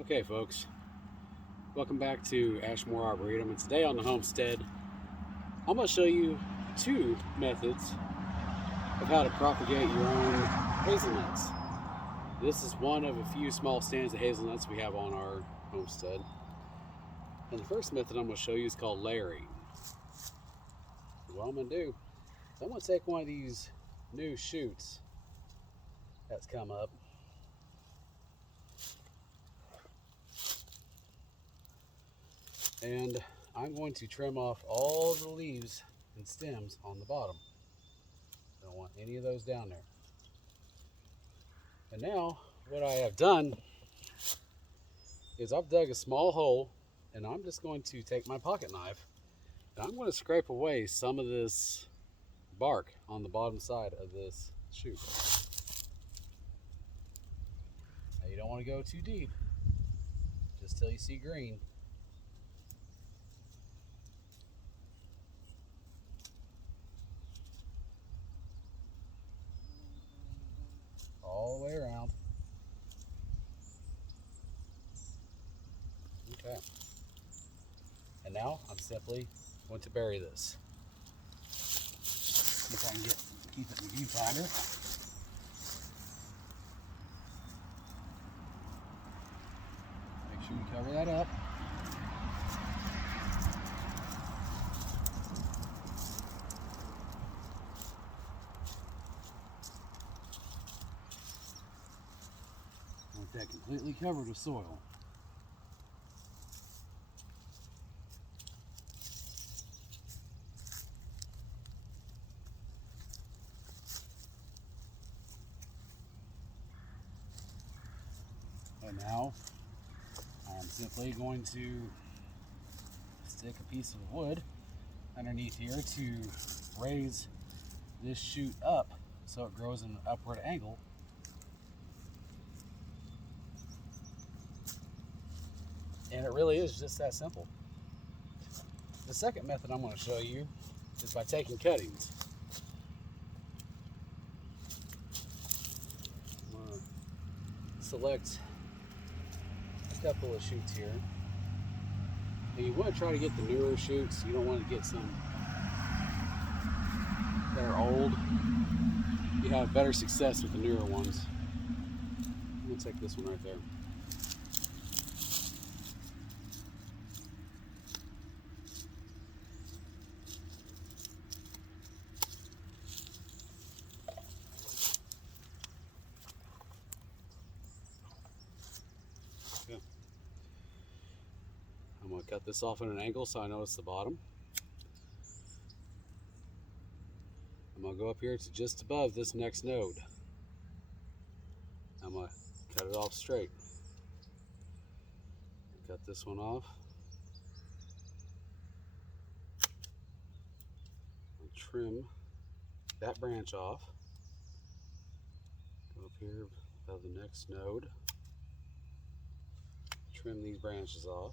Okay, folks, welcome back to Ashmore Arboretum. And today on the homestead, I'm going to show you two methods of how to propagate your own hazelnuts. This is one of a few small stands of hazelnuts we have on our homestead. And the first method I'm going to show you is called layering. What I'm going to do is I'm going to take one of these new shoots that's come up, and I'm going to trim off all the leaves and stems on the bottom. I don't want any of those down there. And now what I have done is I've dug a small hole, and I'm just going to take my pocket knife and I'm going to scrape away some of this bark on the bottom side of this shoot. Now you don't want to go too deep, just till you see green. All the way around. Okay. And now I'm simply going to bury this. See if I can keep it in the viewfinder. Make sure you cover that up. Want that completely covered with soil. And now I'm simply going to stick a piece of wood underneath here to raise this shoot up so it grows in an upward angle. And it really is just that simple. The second method I'm going to show you is by taking cuttings. I'm going to select a couple of shoots here. And you want to try to get the newer shoots. You don't want to get some that are old. You have better success with the newer ones. I'm going to take this one right there. Okay. I'm going to cut this off at an angle so I know it's the bottom. I'm going to go up here to just above this next node. I'm going to cut it off straight. Cut this one off. I'll trim that branch off. Go up here above the next node. Trim these branches off.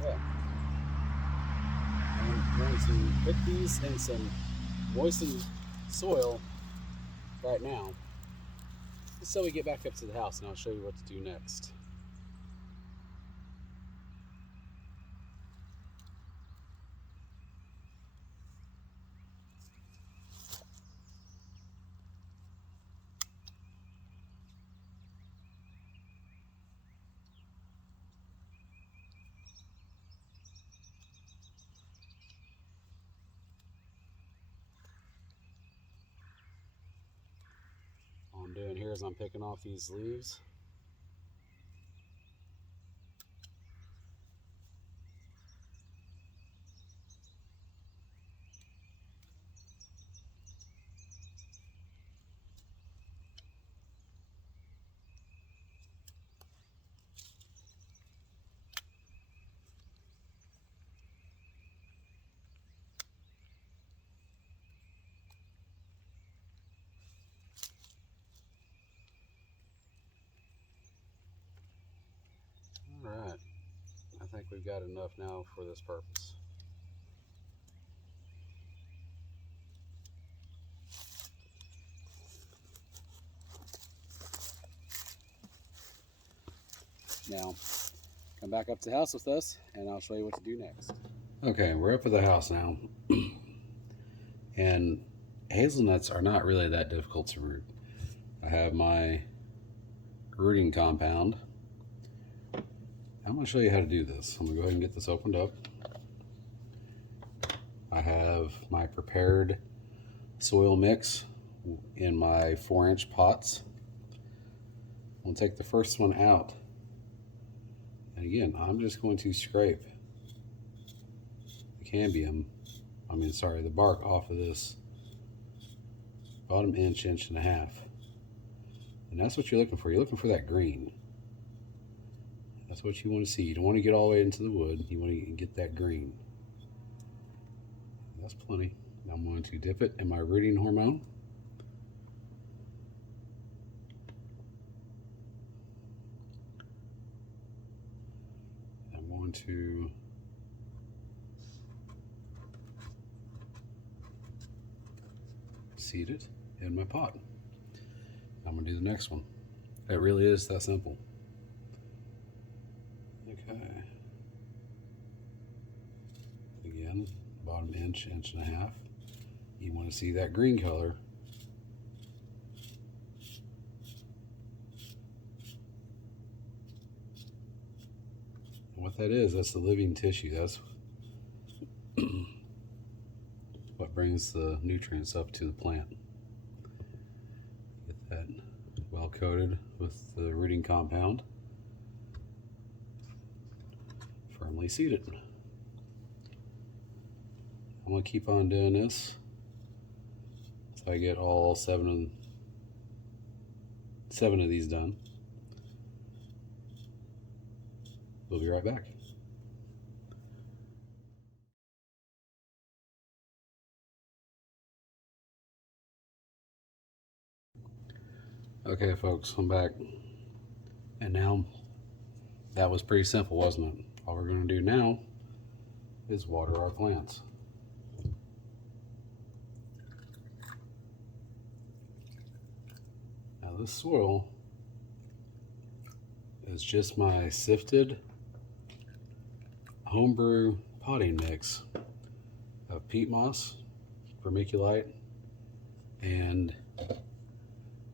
Okay. I'm going to put these in some moistened soil right now, just so we get back up to the house, and I'll show you what to do next. All I'm doing here is I'm picking off these leaves. we've got enough now for this purpose. Now, come back up to the house with us and I'll show you what to do next. Okay, we're up at the house now. And hazelnuts are not really that difficult to root. I have my rooting compound. I'm going to show you how to do this. I'm going to go ahead and get this opened up. I have my prepared soil mix in my 4-inch pots. I'll take the first one out. And again, I'm just going to scrape the bark off of this bottom inch and a half. And that's what you're looking for. You're looking for that green. That's what you want to see. You don't want to get all the way into the wood. You want to get that green. That's plenty. Now I'm going to dip it in my rooting hormone. I'm going to seed it in my pot. I'm going to do the next one. It really is that simple. Okay. Again, bottom inch and a half. You want to see that green color. And what that is, that's the living tissue. That's what brings the nutrients up to the plant. Get that well coated with the rooting compound. Firmly seated. I'm going to keep on doing this until I get all seven of these done. We'll be right back. Okay folks, I'm back. And now, that was pretty simple, wasn't it? All we're going to do now is water our plants. Now this soil is just my sifted homebrew potting mix of peat moss, vermiculite, and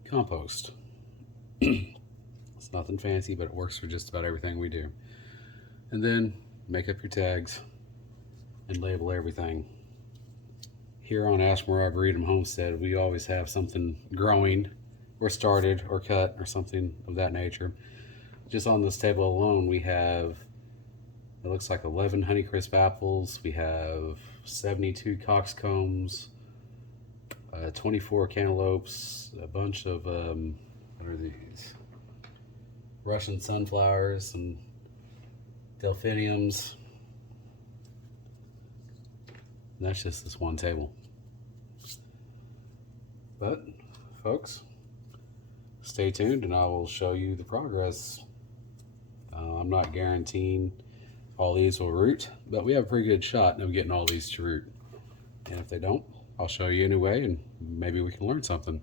compost. It's nothing fancy, but it works for just about everything we do. And then make up your tags and label everything. Here on Ashmore Arboretum Homestead, we always have something growing or started or cut or something of that nature. Just on this table alone, we have, it looks like 11 Honeycrisp apples. We have 72 coxcombs, 24 cantaloupes, a bunch of, what are these? Russian sunflowers and delphiniums. And that's just this one table. But, folks, stay tuned and I will show you the progress. I'm not guaranteeing all these will root, but we have a pretty good shot of getting all these to root. And if they don't, I'll show you anyway, and maybe we can learn something.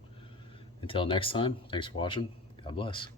Until next time, thanks for watching. God bless.